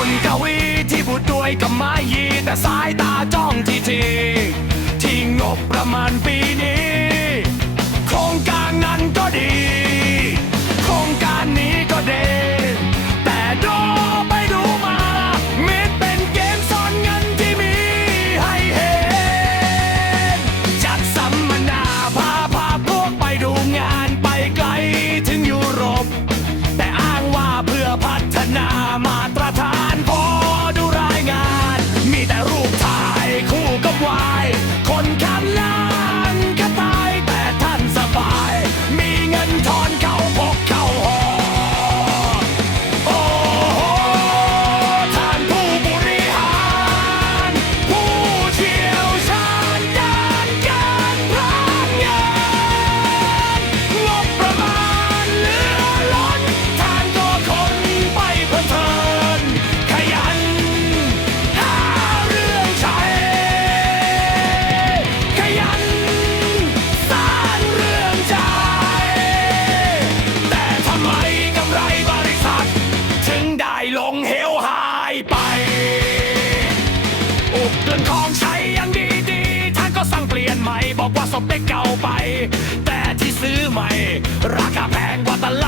คุณกวีที่พูดด้วยกับไม้ยีแต่สายตาจ้องทีทีที่งบประมาณปีนี้ โครงการนั้นก็ดี โครงการนี้ก็เด่นแต่ดูไปดูมามิดเป็นเกมซ่อนเงินที่มีให้เห็นจัดสัมมนาพาพาพวกไปดูงานไปไกลถึงยุโรป แต่อ้างว่าเพื่อพัฒนามาตรา บอกว่าสมเป็กเก่าไป แต่ที่ซื้อใหม่ ราคาแพงกว่าตลาด